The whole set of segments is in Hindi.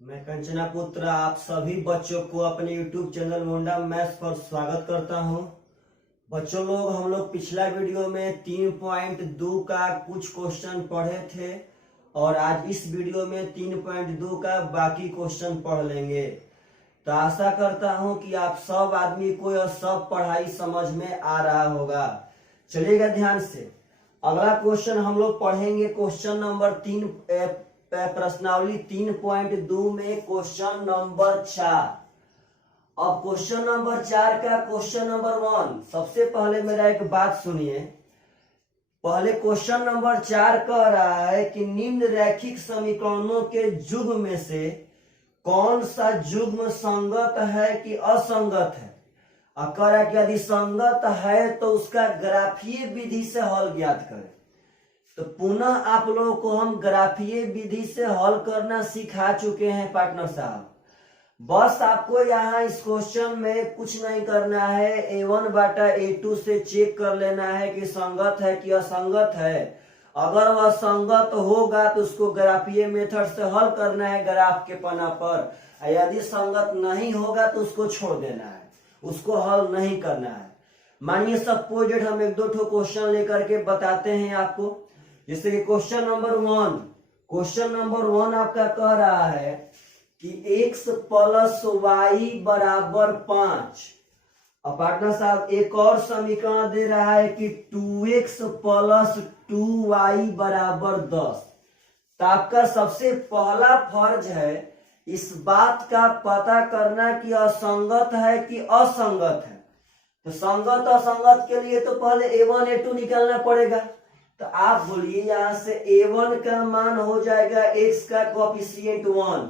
मैं कंचना पुत्र आप सभी बच्चों को अपने YouTube चैनल मुंडा मैथ्स पर स्वागत करता हूं। बच्चों लोग हम लोग पिछला वीडियो में 3.2 का कुछ क्वेश्चन पढ़े थे और आज इस वीडियो में 3.2 का बाकी क्वेश्चन पढ़ लेंगे। तो आशा करता हूं कि आप सब आदमी को यह सब पढ़ाई समझ में आ रहा होगा। चलिएगा ध्यान से। अगला क्वेश्चन हम लोग पढ़ेंगे क्वेश्चन नंबर 3 प्रश्नावली 3.2 में क्वेश्चन नंबर 4। अब क्वेश्चन नंबर 4 का क्वेश्चन नंबर 1। सबसे पहले मेरा एक बात सुनिए। पहले क्वेश्चन नंबर 4 कह रहा है कि निम्न रैखिक समीकरणों के युग्म में से कौन सा युग्म संगत है कि असंगत है। अगर यदि संगत है तो उसका ग्राफीय विधि से हल ज्ञात करें। तो पुनः आप लोगों को हम ग्राफीय विधि से हल करना सिखा चुके हैं पार्टनर साहब। बस आपको यहाँ इस क्वेश्चन में कुछ नहीं करना है, A1 बटा A2 से चेक कर लेना है कि संगत है कि असंगत है। अगर वह संगत होगा तो उसको ग्राफीय मेथड से हल करना है ग्राफ के पन्ना पर। यदि संगत नहीं होगा तो उसको छोड़ देना है, उसको हल नहीं करना है। मानिए सपोज हम एक दो क्वेश्चन लेकर के बताते हैं आपको। जैसे कि क्वेश्चन नंबर 1 आपका कह रहा है कि x प्लस वाई बराबर 5। अब पार्टनर साहब एक और समीकरण दे रहा है कि 2x प्लस 2y बराबर 10। तो आपका सबसे पहला फर्ज है इस बात का पता करना कि असंगत है कि असंगत है। तो संगत असंगत के लिए तो पहले A1 A2 निकालना पड़ेगा। तो आप बोलिए यहां से A1 का मान हो जाएगा x का कोएफिशिएंट 1,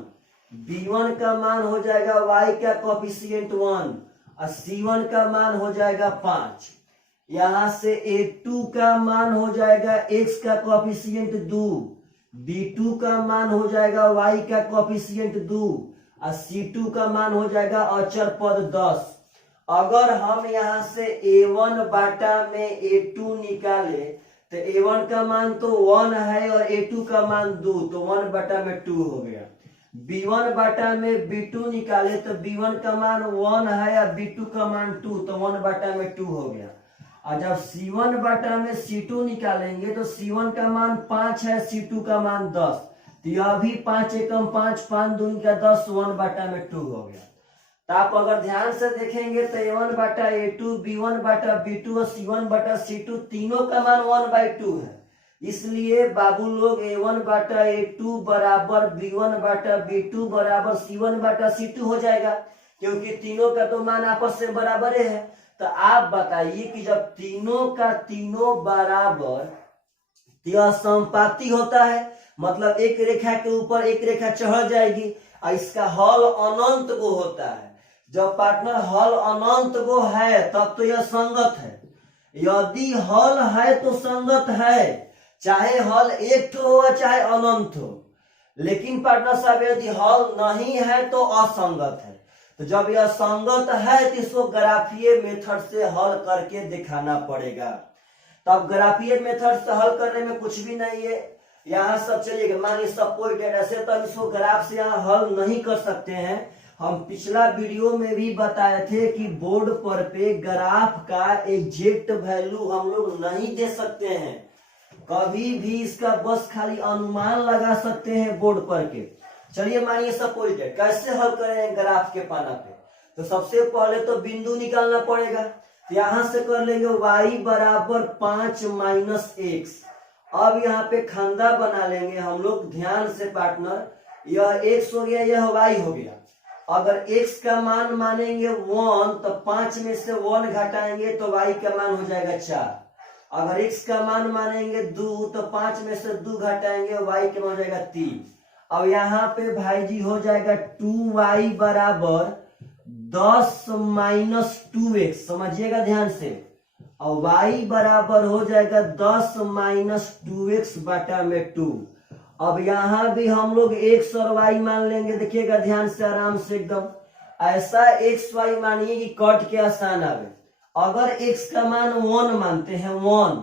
B1 का मान हो जाएगा y का कोएफिशिएंट 1 और C1 का मान हो जाएगा 5। यहां से A2 का मान हो जाएगा x का कोएफिशिएंट 2, B2 का मान हो जाएगा y का कोएफिशिएंट 2 और C2 का मान हो जाएगा अचर पद 10। अगर हम यहां से A1 बाटा में A2 निकाले तो A1 का मान तो 1 है और A2 का मान 2, तो 1 बटा में 2 हो गया। B1 बटा में B2 निकाले तो B1 का मान 1 है और B2 का मान 2, तो 1 बटा में 2 हो गया। और जब C1 बटा में C2 निकालेंगे तो C1 का मान 5 है, C2 का मान 10, तो यह भी 5 एकम 5, 5 दूनी का 10, 1 बटा में 2 हो गया। तो आप अगर ध्यान से देखेंगे तो A1 बटा A2, B1 बटा B2 और C1 बटा C2 तीनों का मान 1/2 है। इसलिए बाबू लोग A1 बटा A2 बराबर B1 बटा B2 बराबर C1 बटा C2 हो जाएगा, क्योंकि तीनों का तो मान आपस में बराबर है। तो आप बताइए कि जब तीनों का तीनों बराबर यह संपाती होता है, मतलब एक रेखा के ऊपर एक रेखा चढ़ जाएगी और इसका हल अनंत को होता है। जब पार्टनर हल अनंत को है तब तो यह संगत है। यदि हल है तो संगत है, चाहे हल एक तो हो चाहे अनंत हो। लेकिन पार्टनर साहब यदि हल नहीं है तो असंगत है। तो जब यह संगत है तो इसको ग्राफीय मेथड से हल करके दिखाना पड़ेगा। तब ग्राफीय मेथड से हल करने में कुछ भी नहीं है। यहाँ सब चलिएगा, मानिए सपोज ऐसे तो इसको ग्राफ से यहाँ हल नहीं कर सकते हैं। हम पिछला वीडियो में भी बताए थे कि बोर्ड पर पे ग्राफ का एग्जैक्ट वैल्यू हम लोग नहीं दे सकते हैं, कभी भी इसका बस खाली अनुमान लगा सकते हैं बोर्ड पर के। चलिए मानिए सपोज कैसे हल करें ग्राफ के पाना पे। तो सबसे पहले तो बिंदु निकालना पड़ेगा। तो यहां से कर लेंगे y बराबर 5 माइनस x। अब यहाँ पे खंदा बना लेंगे हम लोग ध्यान से पार्टनर। यह x हो गया, यह y हो गया। अगर x का मान मानेंगे 1 तो 5 में से 1 घटाएंगे तो y का मान हो जाएगा 4। अगर x का मान मानेंगे 2 तो 5 में से 2 घटाएंगे y का मान हो जाएगा 3। अब यहाँ पे भाई जी हो जाएगा 2y बराबर 10 माइनस 2x। समझिएगा ध्यान से। और y बराबर हो जाएगा 10 माइनस 2x बटा में 2। अब यहाँ भी हम लोग x और y मान लेंगे। देखिएगा ध्यान से आराम से एकदम ऐसा x y मानिए कि कट के आसान आवे। अगर x का मान 1 मानते हैं 1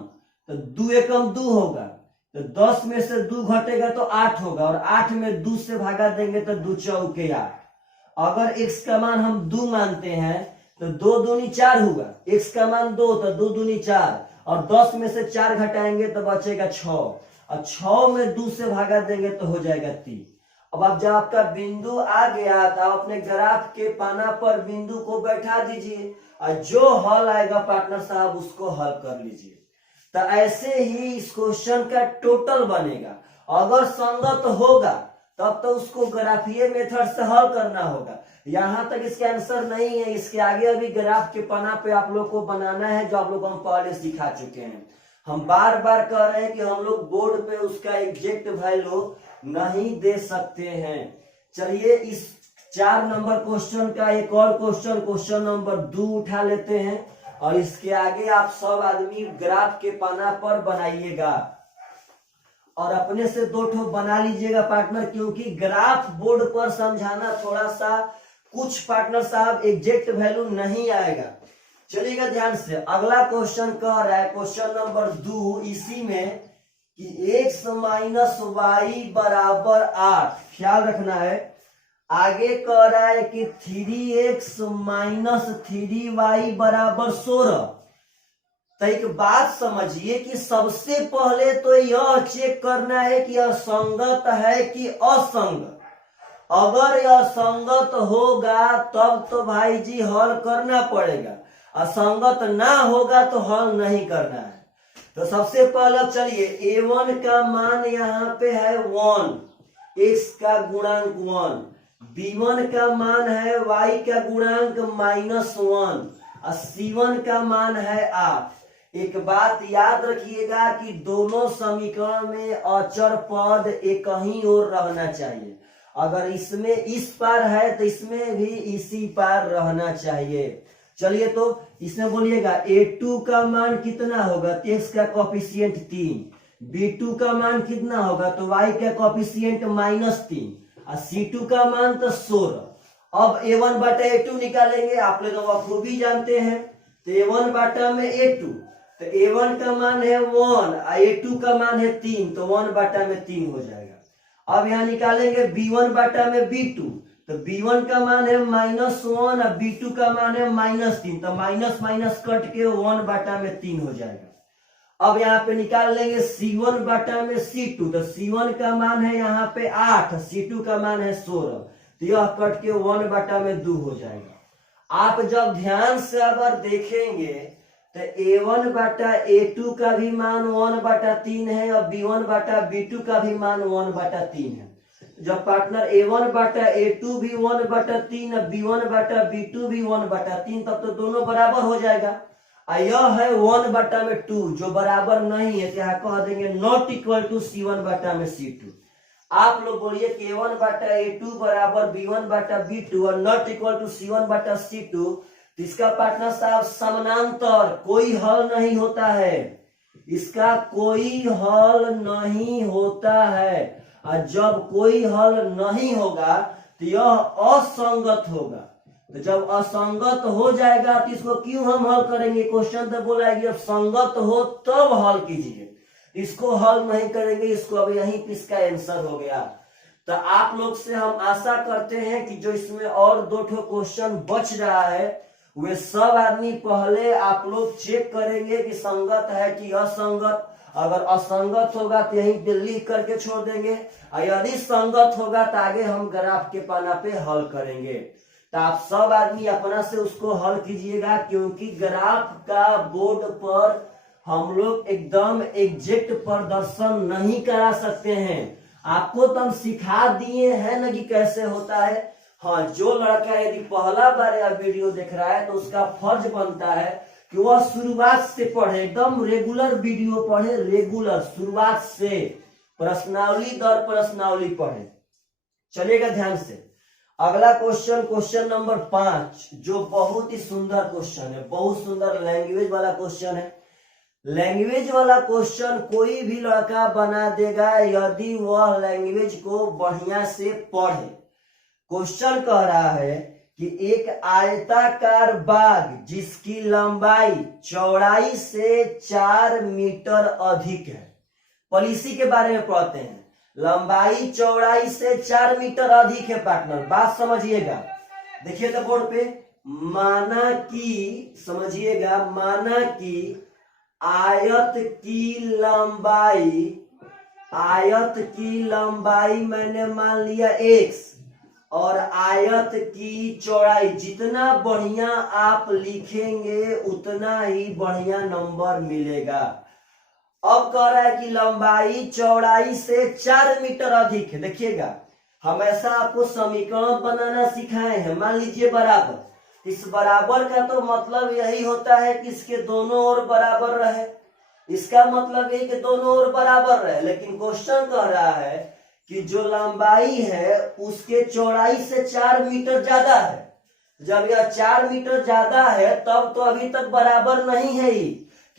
तो 2 एकम 2 होगा, तो 10 में से 2 घटेगा तो 8 होगा, और 8 में 2 से भागा देंगे तो 2 चौके 8। अगर x का मान हम 2 मानते हैं तो 2 दूनी 4 हुआ, x का मान 2 तो 2 दूनी 4, और 10 में से 4 घटाएंगे तो बचेगा 6, और 6 में 2 से भागा देंगे तो हो जाएगा 3। अब आप जब आपका बिंदु आ गया तो आप अपने ग्राफ के पाना पर बिंदु को बैठा दीजिए, और जो हल आएगा पार्टनर साहब उसको हल कर लीजिए। तो ऐसे ही इस क्वेश्चन का टोटल बनेगा। अगर संगत होगा तब तो उसको ग्राफीय मेथड से हल करना होगा। यहां तक इसका आंसर नहीं है, इसके आगे अभी ग्राफ के पन्ना पे आप लोग को बनाना है, जो आप लोग हम पहले सिखा चुके हैं। हम बार बार कह रहे हैं कि हम लोग बोर्ड पे उसका एग्जैक्ट वैल्यू नहीं दे सकते हैं। चलिए इस 4 नंबर क्वेश्चन का एक और क्वेश्चन नंबर 2 उठा लेते हैं, और इसके आगे आप सब आदमी ग्राफ के पन्ना पर बनाइएगा, और अपने से 2 ठो बना लीजिएगा पार्टनर, क्योंकि ग्राफ बोर्ड पर समझाना थोड़ा सा कुछ पार्टनर साहब एग्जैक्ट वैल्यू नहीं आएगा। चलिएगा ध्यान से, अगला क्वेश्चन कह रहा है क्वेश्चन नंबर 2 इसी में कि x माइनस वाई बराबर 8। ख्याल रखना है, आगे कह रहा है कि 3x माइनस 3y बराबर 16। तो एक बात समझिए कि सबसे पहले तो यह चेक करना है कि यह संगत है कि असंगत। अगर यह संगत होगा तब तो भाई जी हल करना पड़ेगा, असंगत ना होगा तो हल नहीं करना है। तो सबसे पहले चलिए a1 का मान यहाँ पे है 1, x का गुणांक 1, b1 का मान है y का गुणांक -1, और c1 का मान है 8। एक बात याद रखिएगा कि दोनों समीकरण में अचर पद एक ही ओर रहना चाहिए। अगर इसमें इस पार है तो इसमें भी इसी पार रहना चाहिए। चलिए तो इसमें बोलिएगा a2 का मान कितना होगा, तो x का कोफिशिएंट 3, b2 का मान कितना होगा तो y का कोफिशिएंट -3, और c2 का मान तो 16। अब a1 बटा a2 निकालेंगे, आप लोग खूबी जानते हैं। तो a1 बटा में a2, तो a1 का मान है 1 और a2 का मान है 3, तो 1 बटा में 3 हो जाएगा। अब यहाँ निकालेंगे b1 बटा में b2, तो b1 का मान है -1 और b2 का मान है -3, तो माइनस माइनस कट के 1 बटा में 3 हो जाएगा। अब यहाँ पे निकाल लेंगे c1 बटा में c2, तो c1 का मान है यहाँ पे 8, c2 का मान है 16, तो यह कट के 1 बटा में 2 हो जाएगा। आप जब ध्यान से अगर देखेंगे तो a1 बटा a2 का भी मान 1 बटा 3 है, और b1 बटा b2 का भी मान 1 बटा 3 है। जब पार्टनर a1 बटा a2 भी 1 बटा 3, b1 बटा b2 भी 1 बटा 3, तब तो दोनों बराबर हो जाएगा। यह है 1 बटा में 2 जो बराबर नहीं है, यहाँ कह देंगे नॉट इक्वल टू c1 बटा में c2। आप लोग बोलिए कि a1 बटा a2 बराबर b1 बटा b2 और नॉट इक्वल टू c1 बटा c2। इसका पार्टनर साहब समानांतर कोई हल नहीं होता है, इसका कोई हल नहीं होता है, और जब कोई हल नहीं होगा तो यह असंगत होगा। तो जब असंगत हो जाएगा तो इसको क्यों हम हल करेंगे, क्वेश्चन तो बोला है कि जब संगत हो तब हल कीजिए, इसको हल नहीं करेंगे, इसको अब यहीं इसका आंसर हो गया। तो आप लोग से हम आशा करते हैं कि जो इसमें और 2 ठो क्वेश्चन बच रहा है वे सब आदमी पहले आप लोग चेक करेंगे कि संगत है कि असंगत। अगर असंगत होगा तो यहीं पे लिख करके छोड़ देंगे, और यदि संगत होगा तो आगे हम ग्राफ के पन्ना पे हल करेंगे। तो आप सब आदमी अपना से उसको हल कीजिएगा, क्योंकि ग्राफ का बोर्ड पर हम लोग एकदम एग्जैक्ट प्रदर्शन नहीं करा सकते हैं। आपको तो हम सिखा दिए हैं ना कि कैसे होता है। हाँ, जो लड़का यदि पहला बार यह वीडियो देख रहा है तो उसका फर्ज बनता है कि वह शुरुआत से पढ़े, एकदम रेगुलर वीडियो पढ़े, रेगुलर शुरुआत से प्रश्नावली दर प्रश्नावली पढ़े। चलिएगा ध्यान से, अगला क्वेश्चन नंबर 5, जो बहुत ही सुंदर क्वेश्चन है, बहुत सुंदर लैंग्वेज वाला क्वेश्चन है। लैंग्वेज वाला क्वेश्चन कोई भी लड़का बना देगा यदि वह लैंग्वेज को बढ़िया से पढ़े। क्वेश्चन कह रहा है कि एक आयताकार बाग जिसकी लंबाई चौड़ाई से 4 मीटर अधिक है, पॉलिसी के बारे में पढ़ते हैं। लंबाई चौड़ाई से 4 मीटर अधिक है पार्टनर, बात समझिएगा। देखिए तो बोर्ड पे, माना कि, समझिएगा, माना कि आयत की लंबाई मैंने मान लिया x और आयत की चौड़ाई, जितना बढ़िया आप लिखेंगे उतना ही बढ़िया नंबर मिलेगा। अब कह रहा है कि लंबाई चौड़ाई से 4 मीटर अधिक है। देखिएगा, हमेशा आपको समीकरण बनाना सिखाए हैं। मान लीजिए बराबर, इस बराबर का तो मतलब यही होता है कि इसके दोनों ओर बराबर रहे, इसका मतलब ये कि दोनों ओर बराबर रहे। लेकिन क्वेश्चन कह रहा है कि जो लंबाई है उसके चौड़ाई से 4 मीटर ज्यादा है। जब यह 4 मीटर ज्यादा है तब तो अभी तक बराबर नहीं है ही,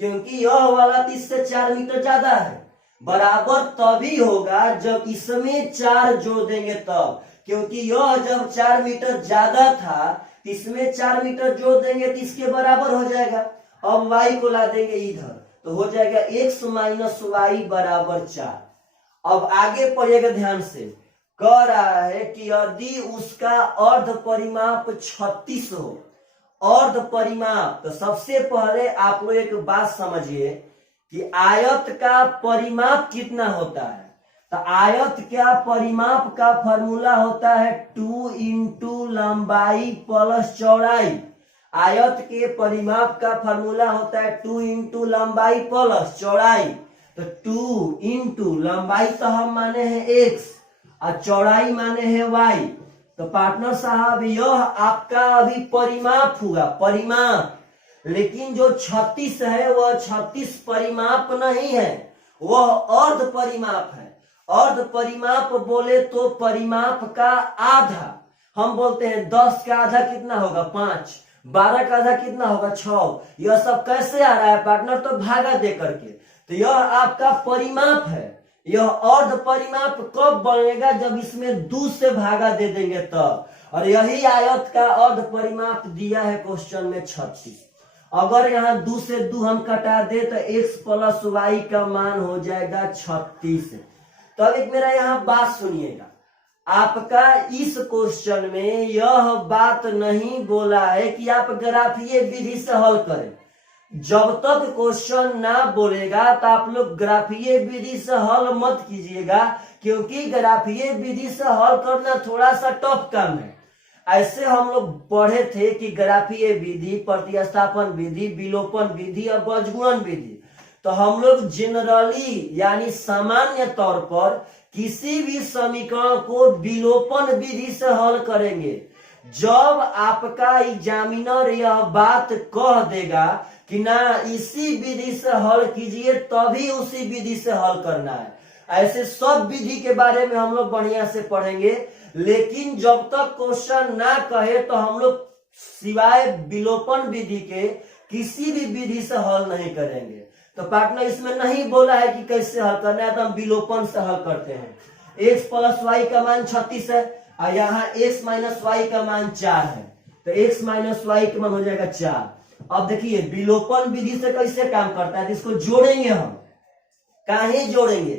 क्योंकि यह वाला तो इससे 4 मीटर ज्यादा है। बराबर तभी होगा जब इसमें 4 जोड़ देंगे तब, क्योंकि यह जब 4 मीटर ज्यादा था, इसमें 4 मीटर जोड़ देंगे तो इसके बराबर हो जाएगा। अब y को ला देंगे इधर, तो हो जाएगा x माइनस वाई बराबर 4। अब आगे पढ़िएगा ध्यान से, कह रहा है कि यदि उसका अर्ध परिमाप 36 हो, अर्ध परिमाप, तो सबसे पहले आप लोग एक बात समझिए कि आयत का परिमाप कितना होता है। तो आयत का परिमाप का फॉर्मूला होता है 2 इंटू लंबाई प्लस चौड़ाई। आयत के परिमाप का फॉर्मूला होता है 2 इंटू लंबाई प्लस चौड़ाई। तो 2 इंटू लंबाई तो हम माने हैं x और चौड़ाई माने हैं y। तो पार्टनर साहब, यह आपका अभी परिमाप हुआ, परिमाप। लेकिन जो 36 है वह 36 परिमाप नहीं है, वह अर्ध परिमाप है। अर्ध परिमाप बोले तो परिमाप का आधा। हम बोलते हैं 10 का आधा कितना होगा 5, 12 का आधा कितना होगा 6। यह सब कैसे आ रहा है पार्टनर? तो भागा दे करके। तो यह आपका परिमाप है। यह अर्ध परिमाप कब बनेगा? जब इसमें 2 से भागा दे देंगे तब। और यही आयत का अर्ध परिमाप दिया है क्वेश्चन में 36। अगर यहाँ 2 से 2 हम कटा दे तो x प्लस वाई का मान हो जाएगा 36। तो अब एक मेरा यहाँ बात सुनिएगा, आपका इस क्वेश्चन में यह बात नहीं बोला है कि आप ग्राफीय विधि से हल करें। जब तक क्वेश्चन ना बोलेगा तो आप लोग ग्राफीय विधि से हल मत कीजिएगा, क्योंकि ग्राफीय विधि से हल करना थोड़ा सा टफ काम है। ऐसे हम लोग पढ़े थे कि ग्राफीय विधि, प्रतिस्थापन विधि, विलोपन विधि और बजगुणन विधि। तो हम लोग जनरली यानी सामान्य तौर पर किसी भी समीकरण को विलोपन विधि से हल करेंगे। जब आपका एग्जामिनर यह बात कह देगा कि ना इसी विधि से हल कीजिए, तभी उसी विधि से हल करना है। ऐसे सब विधि के बारे में हम लोग बढ़िया से पढ़ेंगे। लेकिन जब तक क्वेश्चन ना कहे तो हम लोग सिवाय विलोपन विधि के किसी भी विधि से हल नहीं करेंगे। तो पार्टनर इसमें नहीं बोला है कि कैसे हल करना है, तो हम विलोपन से हल करते हैं। x प्लस वाई का मान 36 है और यहाँ x माइनस वाई का मान 4 है, तो x माइनस वाई का मान हो जाएगा 4। अब देखिए विलोपन विधि से कैसे काम करता है, इसको जोड़ेंगे हम। काहे जोड़ेंगे?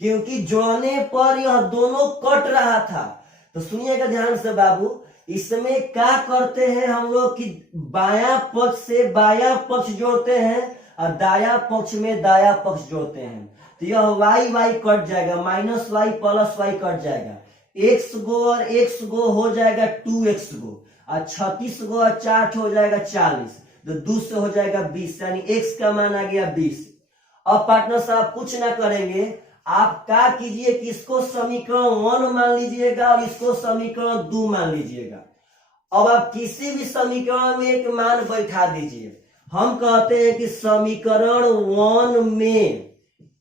क्योंकि जोड़ने पर यह दोनों कट रहा था। तो सुनिएगा ध्यान से बाबू, इसमें क्या करते हैं हम लोग कि बायां पक्ष से बायां पक्ष जोड़ते हैं और दायां पक्ष में दायां पक्ष जोड़ते हैं। तो यह वाई वाई कट जाएगा, minus y plus y cut जाएगा। x गो और x गो हो जाएगा 2x गो और 36 गो और 4 हो जाएगा 40। तो 2 से हो जाएगा 20, यानी x का मान आ गया 20। अब पार्टनर साहब कुछ ना करेंगे, आप क्या कीजिए कि इसको समीकरण 1 मान लीजिएगा और इसको समीकरण 2 मान लीजिएगा। अब आप किसी भी समीकरण में एक मान बैठा दीजिए। हम कहते हैं कि समीकरण 1 में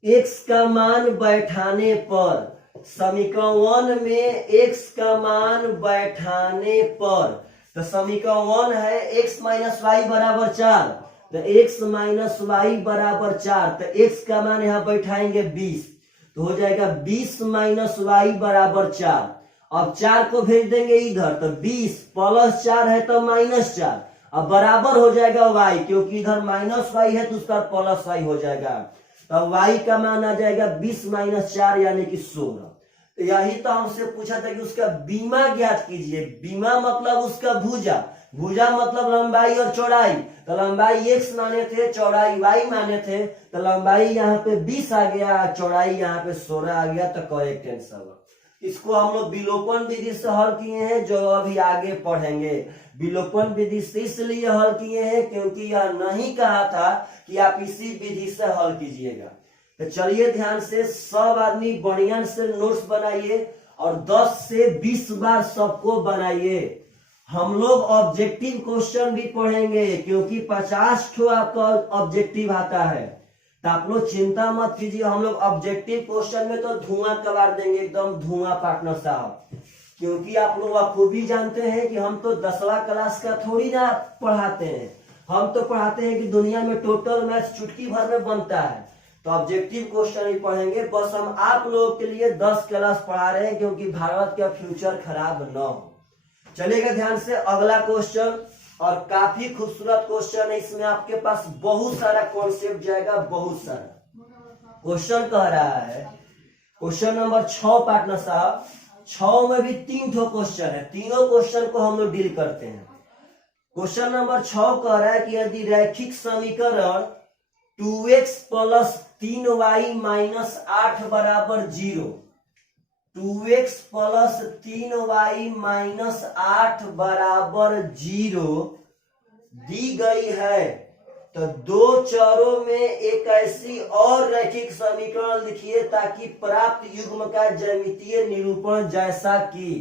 x का मान बैठाने पर, समीकरण 1 में x का मान बैठाने पर, तो समीकरण 1 है x माइनस वाई बराबर 4, तो x माइनस वाई बराबर 4, तो x का मान यहाँ बैठाएंगे 20, तो हो जाएगा 20 माइनस वाई बराबर 4। अब 4 को भेज देंगे इधर, तो 20 प्लस 4 है तो माइनस 4, अब बराबर हो जाएगा y, क्योंकि इधर माइनस वाई है तो उसका प्लस वाई हो जाएगा। तो वाई का मान आ जाएगा 20 माइनस 4 यानी कि 16। तो यही तो हमसे पूछा था कि उसका बीमा ज्ञात कीजिए। बीमा मतलब उसका भुजा, भुजा मतलब लंबाई और चौड़ाई। तो लंबाई x माने थे, चौड़ाई y माने थे, तो लंबाई यहाँ पे 20 आ गया, चौड़ाई यहाँ पे 16 आ गया, तो करेक्ट आंसर हुआ। इसको हम लोग विलोपन विधि से हल किए हैं, जो अभी आगे पढ़ेंगे। विलोपन विधि से इसलिए हल किए हैं क्योंकि यह नहीं कहा था कि आप इसी विधि से हल कीजिएगा। तो चलिए ध्यान से, सब आदमी बढ़िया से नोट्स बनाइए और 10 से 20 बार सबको बनाइए। हम लोग ऑब्जेक्टिव क्वेश्चन भी पढ़ेंगे क्योंकि 50 ठो आपका ऑब्जेक्टिव आता है। तो आप लोग चिंता मत कीजिए, हम लोग ऑब्जेक्टिव क्वेश्चन में तो धुआं कबाड़ देंगे, एकदम धुआं पार्टनर साहब। क्योंकि आप लोग खूबी जानते हैं कि हम तो 10वां क्लास का थोड़ी ना पढ़ाते हैं, हम तो पढ़ाते हैं कि दुनिया में टोटल मैथ्स चुटकी भर में बनता है। तो ऑब्जेक्टिव क्वेश्चन ही पढ़ेंगे, बस हम आप लोगों के लिए 10 क्लास पढ़ा रहे हैं क्योंकि भारत का फ्यूचर खराब न हो। चलिएगा ध्यान से, अगला क्वेश्चन और काफी खूबसूरत क्वेश्चन है। इसमें आपके पास बहुत सारा कॉन्सेप्ट जाएगा, बहुत सारा। क्वेश्चन कह रहा है, क्वेश्चन नंबर 6 पार्टनर साहब। 6 में भी 3 ठो क्वेश्चन है, तीनों क्वेश्चन को हम लोग डील करते हैं। क्वेश्चन नंबर 6 कह रहा है कि यदि रैखिक समीकरण 2x प्लस 3y माइनस 8 बराबर 0, 2x प्लस 3y माइनस 8 बराबर 0 दी गई है, तो दो चरों में एक ऐसी और रैखिक समीकरण लिखिए ताकि प्राप्त युग्म का ज्यामितीय निरूपण जैसा कि।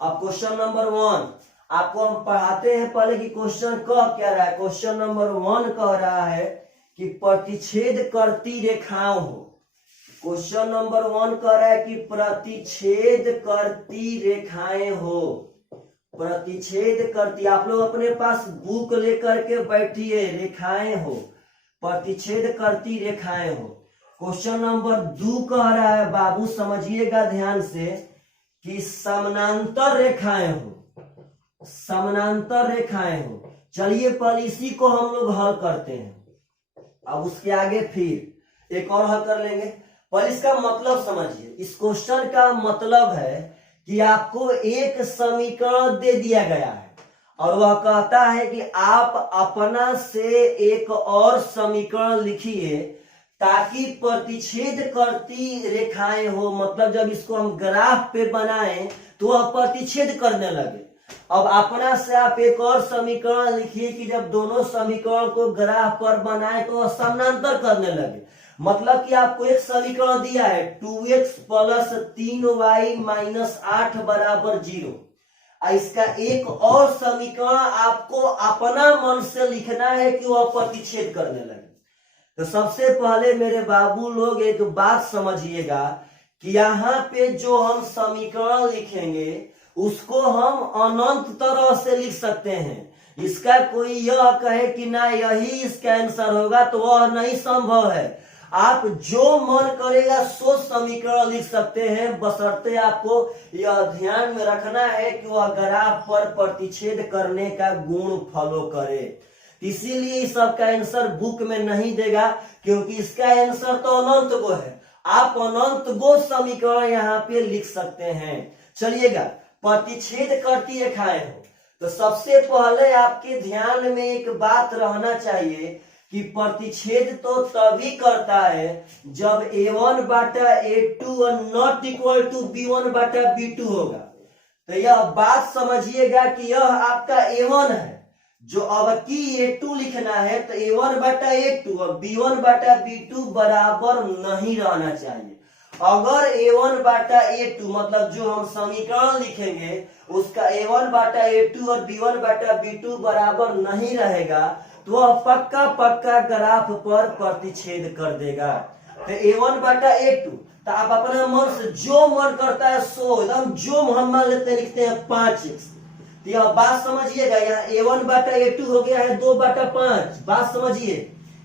अब क्वेश्चन नंबर 1 आपको हम पढ़ाते हैं पहले कि क्वेश्चन कह क्या रहा है। क्वेश्चन नंबर 1 कह रहा है कि प्रतिच्छेद करती रेखाओं हो। क्वेश्चन नंबर 1 कह रहा है कि प्रतिच्छेद करती रेखाएं हो, प्रतिच्छेद करती। आप लोग अपने पास बुक लेकर के बैठिए, रेखाएं हो, प्रतिच्छेद करती रेखाएं हो। क्वेश्चन नंबर 2 कह रहा है, बाबू समझिएगा ध्यान से, कि समानांतर रेखाएं हो, समानांतर रेखाएं हो। चलिए पहले इसी को हम लोग हल करते हैं, अब उसके आगे फिर एक और हल कर लेंगे। पर इसका मतलब समझिए, इस क्वेश्चन का मतलब है कि आपको एक समीकरण दे दिया गया है और वह कहता है कि आप अपना से एक और समीकरण लिखिए ताकि प्रतिच्छेद करती रेखाएं हो। मतलब जब इसको हम ग्राफ पे बनाएं तो वह प्रतिच्छेद करने लगे। अब अपना से आप एक और समीकरण लिखिए कि जब दोनों समीकरण को ग्राफ पर बनाए तो वह समानांतर करने लगे। मतलब कि आपको एक समीकरण दिया है 2x प्लस 3y माइनस 8 बराबर 0। इसका एक और समीकरण आपको अपना मन से लिखना है कि वह प्रतिच्छेद करने लगे। तो सबसे पहले मेरे बाबू लोग एक बात समझिएगा कि यहाँ पे जो हम समीकरण लिखेंगे उसको हम अनंत तरह से लिख सकते हैं। इसका कोई यह कहे कि ना यही इसका आंसर होगा तो वह नहीं संभव है। आप जो मन करेगा सो समीकरण लिख सकते हैं, बशर्ते आपको यह ध्यान में रखना है कि वह ग्राफ पर प्रतिच्छेद करने का गुण फॉलो करे। इसीलिए इस सब का आंसर बुक में नहीं देगा क्योंकि इसका आंसर तो अनंत गो है। आप अनंत गो समीकरण यहाँ पे लिख सकते हैं। चलिएगा, प्रतिच्छेद करती रेखाएं हो तो सबसे पहले आपके ध्यान में एक बात रहना चाहिए कि प्रतिच्छेद तो तभी करता है जब a1 बटा a2 not equal to b1 बटा b2 होगा। तो यह बात समझिएगा कि यह आपका a1 है, जो अब की a2 लिखना है तो a1 बटा a2 और b1 बटा b2 बराबर नहीं रहना चाहिए। अगर a1 बटा a2 मतलब जो हम समीकरण लिखेंगे उसका a1 बटा a2 और b1 बटा b2 बराबर नहीं रहेगा तो वह पक्का पक्का ग्राफ पर प्रतिच्छेद कर देगा। तो a1 बटा a2 तो आप अपना मन से जो मन करता है सो एकदम जो हम मान लेते हैं लिखते हैं 5x। तो यह बात समझिएगा, यहाँ a1 बटा a2 हो गया है 2 बटा 5। बात समझिए,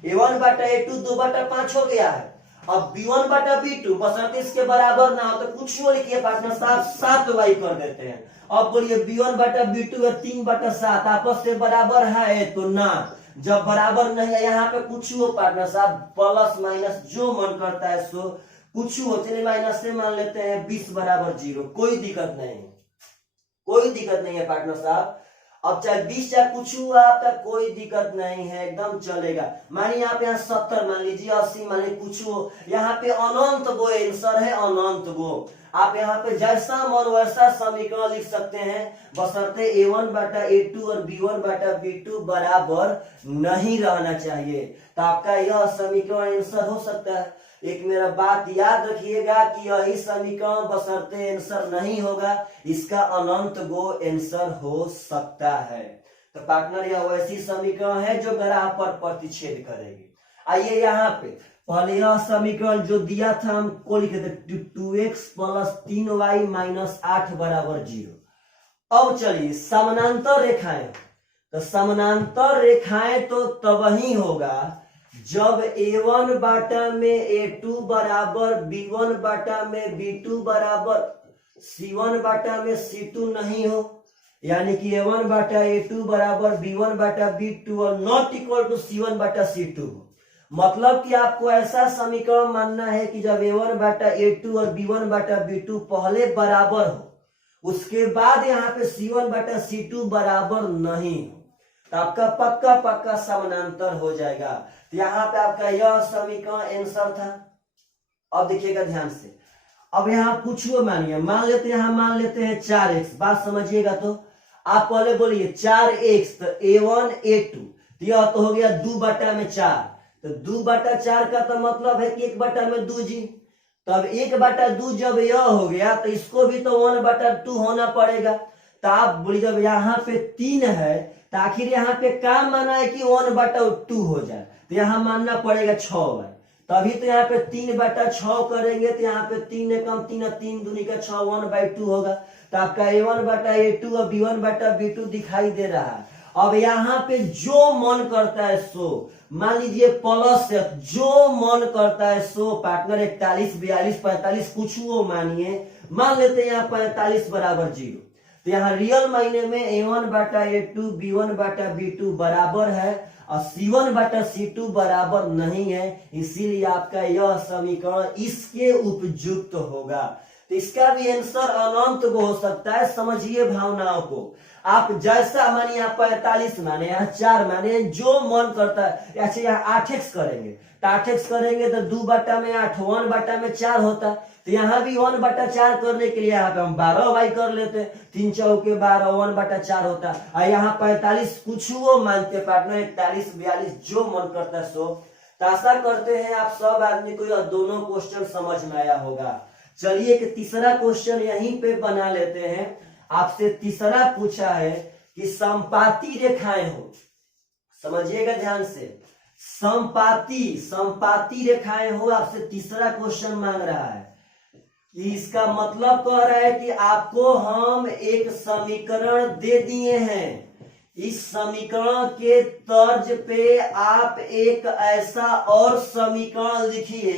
a1 बटा a2 2 बटा 5 हो गया है। अब b1 बटा b2 बशर्ते इसके बराबर ना हो तो कुछ वो लिखिए पार्टनर साहब 7y कर देते हैं। अब बोलिए b1 बटा b2 है 3 बटा 7 आपस से बराबर है तो ना, जब बराबर नहीं है, यहाँ पे कुछ हो पार्टनर साहब, प्लस माइनस जो मन करता है सो कुछ हो, चलिए माइनस से मान लेते हैं 20 बराबर 0, कोई दिक्कत नहीं, कोई दिक्कत नहीं है पार्टनर साहब। अब चाहे 20 चाहे कुछ हुआ आपका, कोई दिक्कत नहीं है, एकदम चलेगा। मानिए आप यहाँ 70 मान लीजिए, 80 मान लीजिए, कुछ हो, यहाँ पे अनंत गो आंसर है, अनंत गो। आप यहाँ पे जैसा मन वैसा समीकरण लिख सकते हैं, बशर्ते a1 बटा a2 और b1 बटा b2 बराबर नहीं रहना चाहिए, तो आपका यह समीकरण आंसर हो सकता है। एक मेरा बात याद रखिएगा कि यही समीकरण बशर्ते आंसर नहीं होगा, इसका अनंत गो आंसर हो सकता है। तो पार्टनर यह वैसी समीकरण है जो ग्राफ पर प्रतिच्छेद करेगी। आइए यहाँ पे पहले यह समीकरण जो दिया था हमको लिखे थे 2x प्लस 3y माइनस 8 बराबर 0। अब चलिए समानांतर रेखाएं, तो समानांतर रेखाएं तो तब ही होगा जब a1 बाटा में a2 बराबर b1 बाटा में b2 बराबर c1 बाटा में c2 नहीं हो, यानी कि a1 बाटा a2 बराबर b1 बाटा b2 और not equal to c1 Bata c2 हो। मतलब कि आपको ऐसा समीकरण मानना है कि जब a1 बाटा a2 और b1 बाटा b2 पहले बराबर हो, उसके बाद यहाँ पे c1 बाटा c2 बराबर नहीं हो, तो आपका पक्का पक्का समानांतर हो जाएगा। तो यहाँ पे आपका यह समीकरण आंसर था। अब देखिएगा ध्यान से, अब यहाँ कुछ मानिए, मान लेते हैं 4x, बात समझिएगा। तो आप पहले बोलिए 4x, तो a1 a2, तो यह तो हो गया 2 बटा में 4, तो 2 बटा 4 का तो मतलब है कि 1 बटा में 2 जी। तब 1 बटा 2 जब यह हो गया तो इसको भी तो 1 बटा 2 होना पड़ेगा। तो आप बोलिए जब यहाँ पे 3 है तो आखिर यहाँ पे क्या माना है कि 1 बटा 2 हो जाए, तो यहाँ मानना पड़ेगा 6 है। तभी तो यहाँ पे 3 बटा 6 करेंगे, तो यहाँ पे 3 एकम 3, 3 दूनी का 6, 1/2 होगा। तो आपका a1 बटा a2 और b1 बटा b2 दिखाई दे रहा है। अब यहाँ पे जो मन करता है सो मान लीजिए प्लस से, जो मन करता है सो पार्टनर 41 42 45 कुछ वो मानिए, मान लेते हैं यहाँ 45 बराबर 0। तो यहाँ रियल मायने में a1 बटा a2 b1 बटा b2 बराबर है और c1 बटा c2 बराबर नहीं है, इसीलिए आपका यह समीकरण इसके उपयुक्त होगा। तो इसका भी आंसर अनंत को हो सकता है। समझिए भावनाओं को, आप जैसा मानिए यहाँ 45 माने, यहाँ 4 माने, जो मन करता है। अच्छा यहाँ 8x करेंगे, तो 8x करेंगे तो 2 बटा में 8, 1 बटा में 4 होता। तो यहाँ भी 1 बटा 4 करने के लिए यहाँ पे हम 12y कर लेते, 3 चौके 12, 1 बटा 4 होता। और यहाँ 45 कुछ वो मानते पार्टनर, 41 42 जो मन करता है सो। तो आशा करते हैं आप सब आदमी को यह दोनों क्वेश्चन समझ में आया होगा। चलिए कि तीसरा क्वेश्चन यहीं पे बना लेते हैं। आपसे तीसरा पूछा है कि समपाती रेखाएं हो, समझिएगा ध्यान से, समपाती रेखाएं हो, आपसे तीसरा क्वेश्चन मांग रहा है। कि इसका मतलब कह रहा है कि आपको हम एक समीकरण दे दिए हैं, इस समीकरण के तर्ज पे आप एक ऐसा और समीकरण लिखिए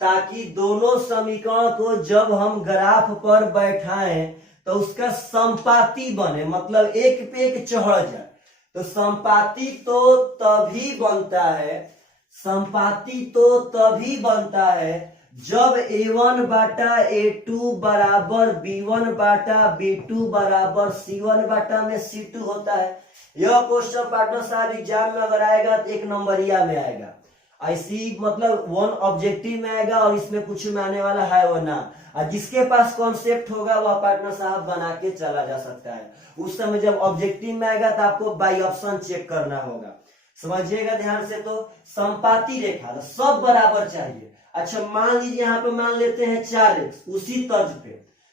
ताकि दोनों समीकरण को जब हम ग्राफ पर बैठाएं तो उसका समपाती बने, मतलब एक पे एक चढ़ जाए। तो समपाती तो तभी बनता है, समपाती तो तभी बनता है जब a1 बाटा a2 बराबर b1 बाटा b2 बराबर c1 बाटा में c2 होता है। यह क्वेश्चन पार्टनर साहब एग्जाम में अगर आएगा तो 1 नंबरिया में आएगा, ऐसी मतलब 1 ऑब्जेक्टिव में आएगा और इसमें कुछ में आने वाला है वो ना। और जिसके पास कॉन्सेप्ट होगा वह पार्टनर साहब बना के चला जा सकता है। उस समय जब ऑब्जेक्टिव में आएगा तो आपको बाई ऑप्शन चेक करना होगा, समझिएगा ध्यान से। तो समपाती रेखा सब बराबर चाहिए। अच्छा मान लीजिए यहाँ पे मान लेते हैं 4x, उसी तर्ज पे,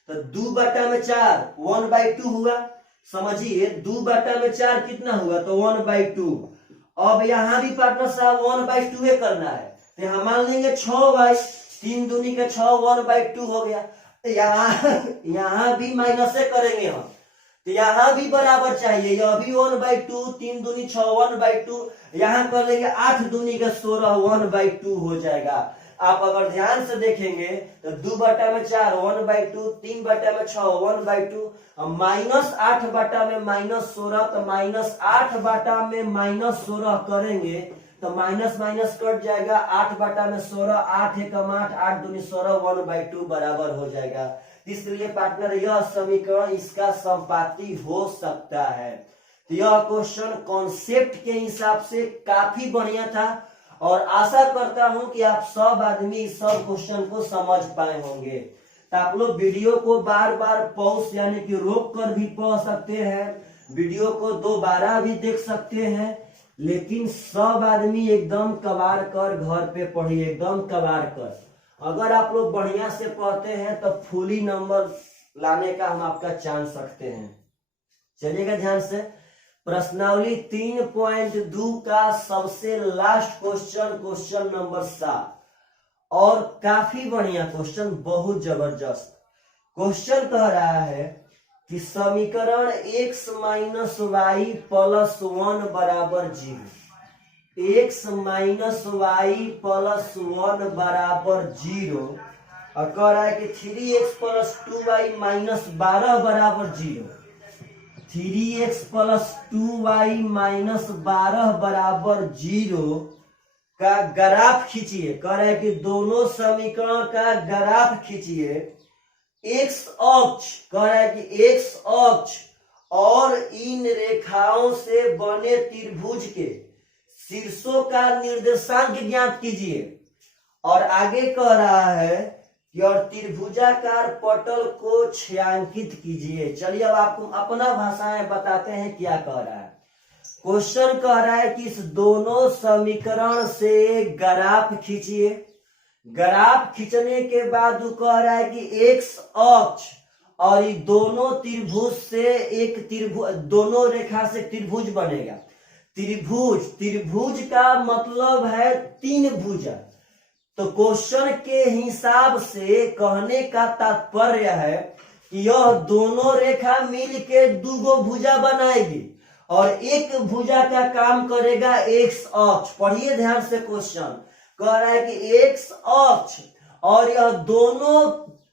तो 2 बटा में 4 1/2 हुआ। समझिए 2 बटा में 4 कितना हुआ, तो 1/2। अब यहाँ भी पार्टनर साहब 1/2 करना है, तो यहाँ मान लेंगे 6y, 3 दूनी का 6, 1/2 हो गया। यहाँ भी माइनस से करेंगे हम, तो यहाँ भी बराबर चाहिए, यह भी 1/2, 3 दूनी 6, 1/2, यहाँ कर लेंगे 8 दूनी का 16, 1/2 हो जाएगा। आप अगर ध्यान से देखेंगे तो 2/4 1/2, 3/6 1/2, -8 में -16, तो -8 में -16 करेंगे तो माइनस माइनस कट जाएगा। 8/16, 8 एकम 8, 8 दूनी 16, 1/2 बराबर हो जाएगा। इसलिए पार्टनर यह समीकरण इसका संपाती हो सकता है। तो यह क्वेश्चन कॉन्सेप्ट के हिसाब से काफी बढ़िया था और आशा करता हूं कि आप सब आदमी सब क्वेश्चन को समझ पाए होंगे। तो आप लोग वीडियो को बार बार पॉज यानी कि रोक कर भी पढ़ सकते हैं, वीडियो को दोबारा भी देख सकते हैं, लेकिन सब आदमी एकदम कबार कर घर पे पढ़िए, एकदम कबार कर। अगर आप लोग बढ़िया से पढ़ते हैं तो फुली नंबर लाने का हम आपका चांस रखते हैं। चलिएगा ध्यान से। प्रश्नावली 3.2 का सबसे लास्ट क्वेश्चन, क्वेश्चन नंबर 7, और काफी बढ़िया क्वेश्चन, बहुत जबरदस्त क्वेश्चन। कह रहा है कि समीकरण x - y + 1 बराबर 0, x - y + 1 बराबर 0, और कह रहा है कि 3x + 2y - 12 बराबर 0, 3x + 2y - 12 बराबर 0 का ग्राफ खींचिए। कह रहा है कि दोनों समीकरण का ग्राफ खींचिए। एक्स अक्ष, कह रहा है कि एक्स अक्ष और इन रेखाओं से बने त्रिभुज के शीर्षों का निर्देशांक ज्ञात कीजिए। और आगे कह रहा है कि और त्रिभुजाकार पटल को छायांकित कीजिए। चलिए अब आपको अपना भाषा में बताते हैं क्या कह रहा है। क्वेश्चन कह रहा है कि इस दोनों समीकरण से ग्राफ खींचिए। ग्राफ खींचने के बाद वो कह रहा है कि एक्स अक्ष और ये दोनों त्रिभुज से एक त्रिभुज, दोनों रेखा से त्रिभुज बनेगा। त्रिभुज, त्रिभुज का मतलब है 3 भुजा। तो क्वेश्चन के हिसाब से कहने का तात्पर्य है कि यह दोनों रेखा मिल के 2 भुजा बनाएगी और एक भुजा का काम करेगा एक्स अक्ष। पढ़िए ध्यान से क्वेश्चन। कह रहा है कि एक्स अक्ष और यह दोनों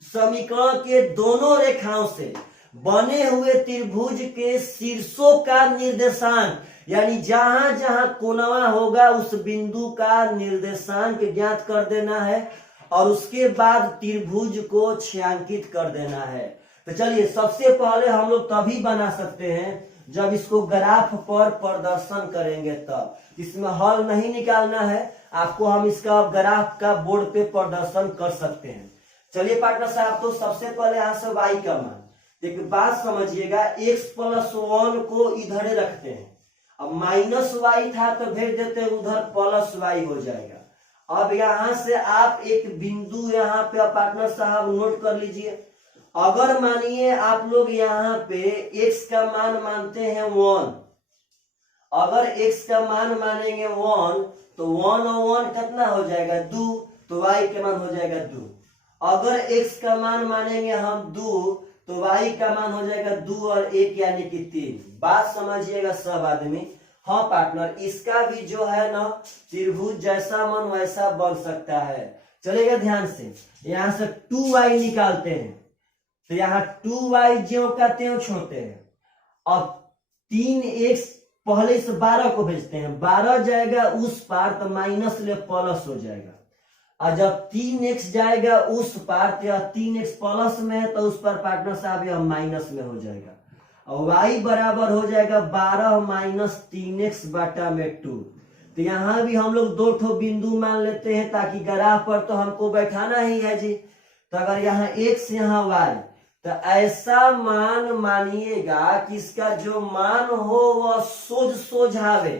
समीकरण के दोनों रेखाओं से बने हुए त्रिभुज के शीर्षों का निर्देशांक, यानी जहां जहां कोनवा होगा उस बिंदु का निर्देशांक ज्ञात कर देना है और उसके बाद त्रिभुज को छायांकित कर देना है। तो चलिए सबसे पहले हम लोग तभी बना सकते हैं जब इसको ग्राफ पर प्रदर्शन करेंगे। तब इसमें हल नहीं निकालना है आपको, हम इसका ग्राफ का बोर्ड पे प्रदर्शन कर सकते हैं। चलिए पार्टनर साहब, तो सबसे पहले यहां से y का मान, एक बात समझिएगा, x + 1 को इधर रखते हैं। अब -y था तो भेज देते हैं उधर, +y हो जाएगा। अब यहां से आप एक बिंदु यहाँ पे पार्टनर साहब नोट कर लीजिए। अगर मानिए आप लोग यहाँ पे x का मान मानते हैं 1, अगर x का मान मानेंगे 1 तो 1 और 1 कितना हो जाएगा 2, तो y का मान हो जाएगा 2। अगर x का मान मानेंगे हम 2 तो y का मान हो जाएगा 2 और 1 यानी कि 3। बात समझिएगा सब आदमी। हाँ पार्टनर, इसका भी जो है ना त्रिभुज जैसा मन वैसा बन सकता है। चलेगा ध्यान से। यहाँ से 2y निकालते हैं तो यहाँ 2y ज्यों का त्यों छोड़ते हैं। अब 3x पहले इस 12 को भेजते हैं, 12 जाएगा उस पार तो माइनस ले प्लस हो जाएगा। और जब 3x जाएगा उस पार तो 3x प्लस में है तो उस पर पार्टनर साहब यह माइनस में हो जाएगा। और y बराबर हो जाएगा 12 - 3x/2। तो यहाँ भी हम लोग 2 ठो बिंदु मान लेते हैं ताकि ग्राफ पर तो हमको बैठाना ही है जी। तो अगर यहाँ x यहाँ y, तो ऐसा मान मानिएगा कि इसका जो मान हो वह सोझ आवे,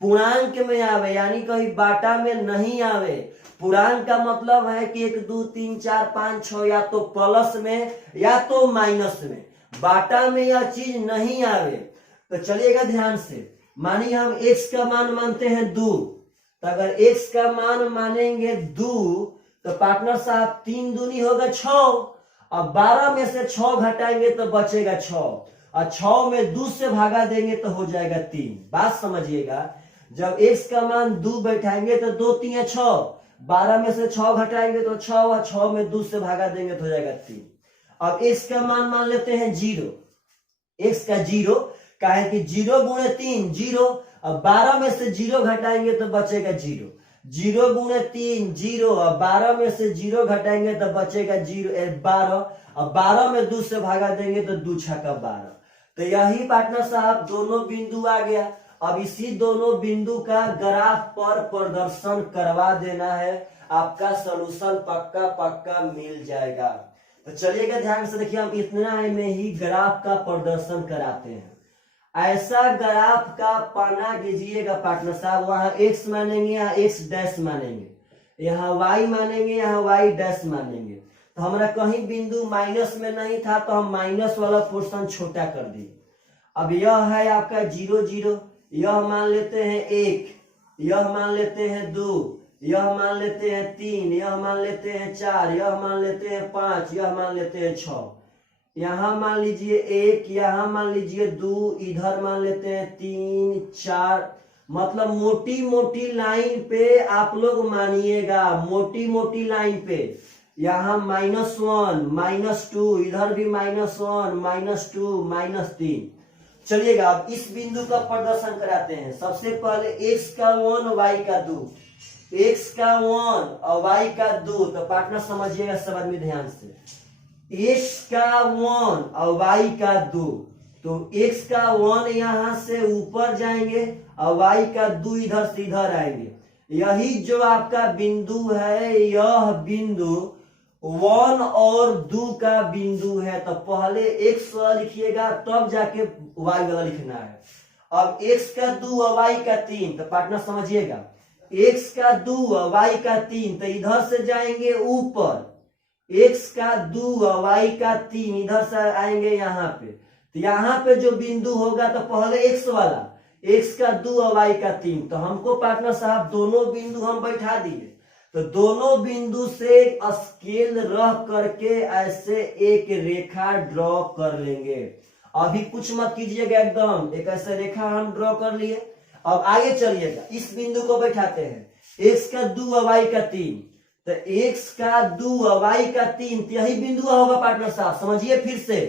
पूर्णांक में आवे, यानी कहीं बाटा में नहीं आवे। पूर्णांक का मतलब है कि 1 2 3 4 5 6 या तो प्लस में या तो माइनस में, बाटा में यह चीज नहीं आवे। तो चलिएगा ध्यान से। मानिए हम x का मान मानते हैं 2, तो अगर x का मान मानेंगे 2 तो पार्टनर साहब 3 दूनी होगा 6। अब 12 में से 6 घटाएंगे तो बचेगा 6 और 6 में 2 से भागा देंगे तो हो जाएगा 3। बात समझिएगा, जब x का मान 2 बैठाएंगे तो 2 3 6, 12 में से 6 घटाएंगे तो 6, और 6 में 2 से भागा देंगे तो हो जाएगा 3। अब x का मान मान लेते हैं 0, x का 0, काहे कि 0 गुणे 3 0। अब 12 में से 0 घटाएंगे तो बचेगा 0, 0 गुणे 3 0। अब 12 में से 0 घटाएंगे तो बचेगा 12। अब 12 में 2 से भागा देंगे तो 2 छक्का 12। तो यही पार्टनर साहब दोनों बिंदु आ गया। अब इसी दोनों बिंदु का ग्राफ पर प्रदर्शन करवा देना है, आपका सॉल्यूशन पक्का पक्का मिल जाएगा। तो चलिएगा ध्यान से देखिए, हम इतना में ही ग्राफ का प्रदर्शन कराते हैं। ऐसा ग्राफ का पाना कीजिएगा पार्टनर साहब, वहां x मानेंगे, यहाँ x डैश मानेंगे, यहाँ y मानेंगे, यहाँ y डैश मानेंगे। तो हमारा कहीं बिंदु माइनस में नहीं था तो हम माइनस वाला पोर्शन छोटा कर दिए। अब यह है आपका 0 0, यह मान लेते हैं 1, यह मान लेते हैं 2, यह मान लेते हैं 3, यह मान लेते हैं 4, यह मान लेते हैं 5, यह मान लेते हैं 6। यहाँ मान लीजिए 1, यहाँ मान लीजिए 2, इधर मान लेते हैं 3 4। मतलब मोटी मोटी लाइन पे आप लोग मानिएगा, मोटी मोटी लाइन पे यहाँ -1 -2, इधर भी -1 -2 -3। चलिएगा अब इस बिंदु का प्रदर्शन कराते हैं। सबसे पहले x का 1 y का 2, x का 1 और y का 2। तो पार्टनर समझिएगा सब आदमी ध्यान से, x का 1 और y का 2। तो x का 1 यहां से ऊपर जाएंगे और y का 2 इधर से इधर आएंगे। यही जो आपका बिंदु है, यह बिंदु 1 और 2 का बिंदु है। तो पहले x वाला लिखिएगा तब जाके y वाला लिखना है। अब x का 2 और y का 3। तो पार्टनर समझिएगा, x का 2 और y का 3, तो इधर से जाएंगे ऊपर, x का 2 और y का 3 इधर से आएंगे यहाँ पे। तो यहाँ पे जो बिंदु होगा तो पहले x वाला, x का 2 और y का 3। तो हमको पार्टनर साहब दोनों बिंदु हम बैठा दिए। तो दोनों बिंदु से स्केल रख करके ऐसे एक रेखा ड्रॉ कर लेंगे। अभी कुछ मत कीजिएगा, एकदम एक ऐसे रेखा हम ड्रॉ कर लिए। अब आगे चलिएगा, इस बिंदु को बैठाते हैं, x का 2 और y का 3। तो x का 2 और y का 3, तो यही बिंदु होगा पार्टनर साहब, समझिए फिर से,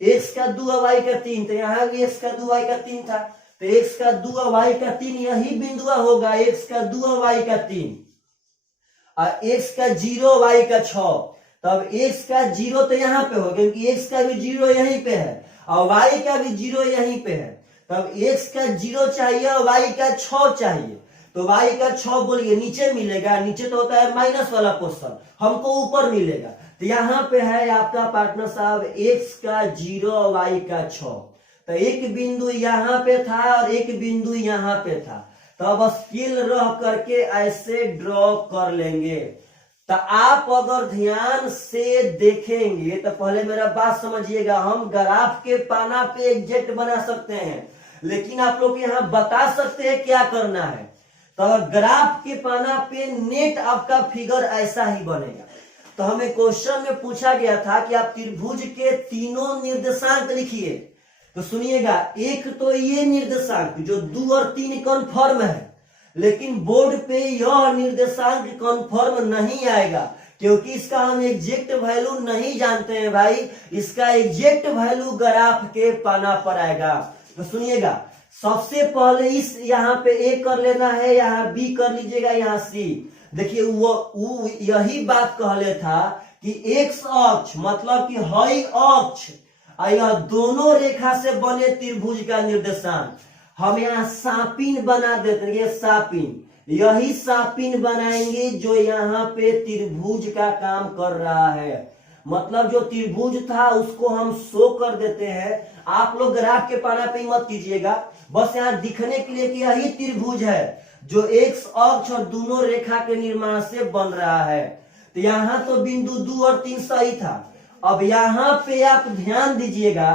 x का 2 और y का 3। तो यहाँ भी x का 2 y का 3 था, तो x का 2 और y का 3 यही बिंदु होगा, x का 2 और y का 3। और x का 0 y का 6। तब x का 0 तो यहाँ पे हो, क्योंकि x का भी 0 यहीं पे है और y का भी 0 यहीं पे है। तब x का 0 चाहिए और y का 6 चाहिए। तो y का 6 बोलिए नीचे मिलेगा, नीचे तो होता है माइनस वाला पोर्शन, हमको ऊपर मिलेगा। तो यहाँ पे है आपका पार्टनर साहब x का 0 और y का 6। तो एक बिंदु यहाँ पे था और एक बिंदु यहाँ पे था। तो अब स्केल रह करके ऐसे ड्रॉ कर लेंगे। तो आप अगर ध्यान से देखेंगे तो पहले मेरा बात समझिएगा, हम ग्राफ के पाना पे एग्जैक्ट बना सकते हैं, लेकिन आप लोग यहाँ बता सकते हैं क्या करना है। तो ग्राफ के पाना पे नेट आपका फिगर ऐसा ही बनेगा। तो हमें क्वेश्चन में पूछा गया था कि आप त्रिभुज के तीनों निर्देशांक लिखिए। तो सुनिएगा, एक तो ये निर्देशांक जो 2 और 3 कन्फर्म है, लेकिन बोर्ड पे यह निर्देशांक कन्फर्म नहीं आएगा, क्योंकि इसका हम एग्जैक्ट वैल्यू नहीं जानते हैं भाई। इसका एग्जैक्ट वैल्यू ग्राफ के पाना पर आएगा। तो सुनिएगा, सबसे पहले इस यहाँ पे ए कर लेना है, यहाँ बी कर लीजिएगा, यहाँ सी। देखिए वो यही बात कहले था कि एक्स अक्ष मतलब कि हई अक्ष यह दोनों रेखा से बने त्रिभुज का निर्देशांक हम यहाँ सापिन बना देते हैं। ये सापिन, यही सापिन बनाएंगे जो यहाँ पे त्रिभुज का काम कर रहा है। मतलब जो त्रिभुज था उसको हम शो कर देते हैं। आप लोग ग्राफ के पाना पे मत कीजिएगा, बस यहाँ दिखने के लिए कि यही त्रिभुज है जो एक्स अक्ष और दोनों रेखा के निर्माण से बन रहा है। तो यहाँ तो बिंदु 2 और 3 सही था। अब यहाँ पे आप ध्यान दीजिएगा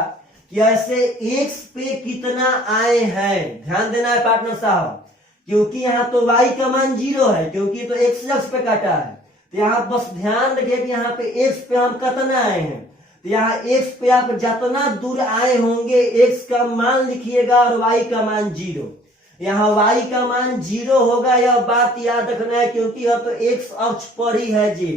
कि ऐसे एक्स पे कितना आए हैं, ध्यान देना है पार्टनर साहब, क्योंकि यहाँ तो y का मान 0 है, क्योंकि तो एक्स अक्ष पे काटा है। तो यहाँ बस ध्यान रखिए कि यहाँ पे x पे हम कितना आए हैं। तो यहाँ x पे आप जितना दूर आए होंगे x का मान लिखिएगा और y का मान 0। यहाँ y का मान 0 होगा, यह बात याद रखना है, क्योंकि यह तो x अक्ष पर ही है जी,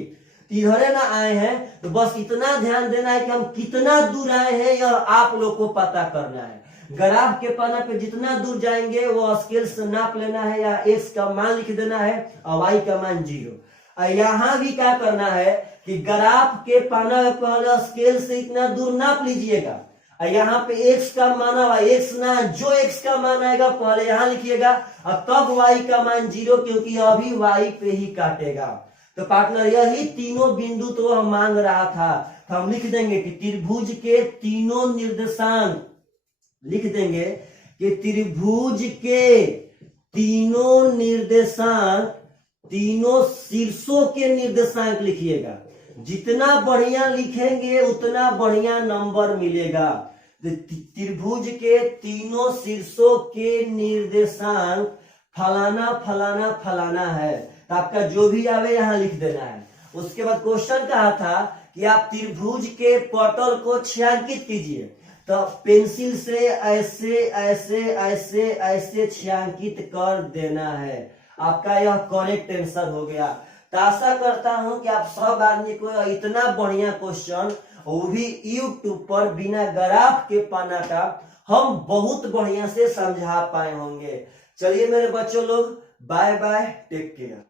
इधर ना आए हैं। तो बस इतना ध्यान देना है कि हम कितना दूर आए हैं यह आप लोग को पता करना है। ग्राफ के पन्ना पे जितना दूर जाएंगे वो स्केल से नाप लेना है, या x का मान लिख देना है और y का मान 0। यहाँ भी क्या करना है कि ग्राफ के पन्ना पे पहले स्केल से इतना दूर नाप लीजिएगा। यहाँ पे x का मान आवा, x ना जो x का मान आएगा पहले यहाँ लिखिएगा, और तब y का मान 0, क्योंकि अभी y पे ही काटेगा। तो पार्टनर यही तीनों बिंदु तो हम मांग रहा था, तो हम लिख देंगे कि त्रिभुज के तीनों निर्देशांक, लिख देंगे कि त्रिभुज के तीनों निर्देशांक, तीनों शीर्षों के निर्देशांक लिखिएगा। जितना बढ़िया लिखेंगे उतना बढ़िया नंबर मिलेगा। त्रिभुज के तीनों शीर्षों के निर्देशांक फलाना फलाना फलाना है, तो आपका जो भी आवे यहाँ लिख देना है। उसके बाद क्वेश्चन कहा था कि आप त्रिभुज के पटल को छायांकित कीजिए, तो पेंसिल से ऐसे ऐसे ऐसे ऐसे छायांकित कर देना है। आपका यह करेक्ट आंसर हो गया। तो आशा करता हूं कि आप सब आदमी को इतना बढ़िया क्वेश्चन, वो भी यूट्यूब पर बिना ग्राफ के पन्ना का, हम बहुत बढ़िया से समझा पाए होंगे। चलिए मेरे बच्चों लोग, बाय बाय, टेक केयर।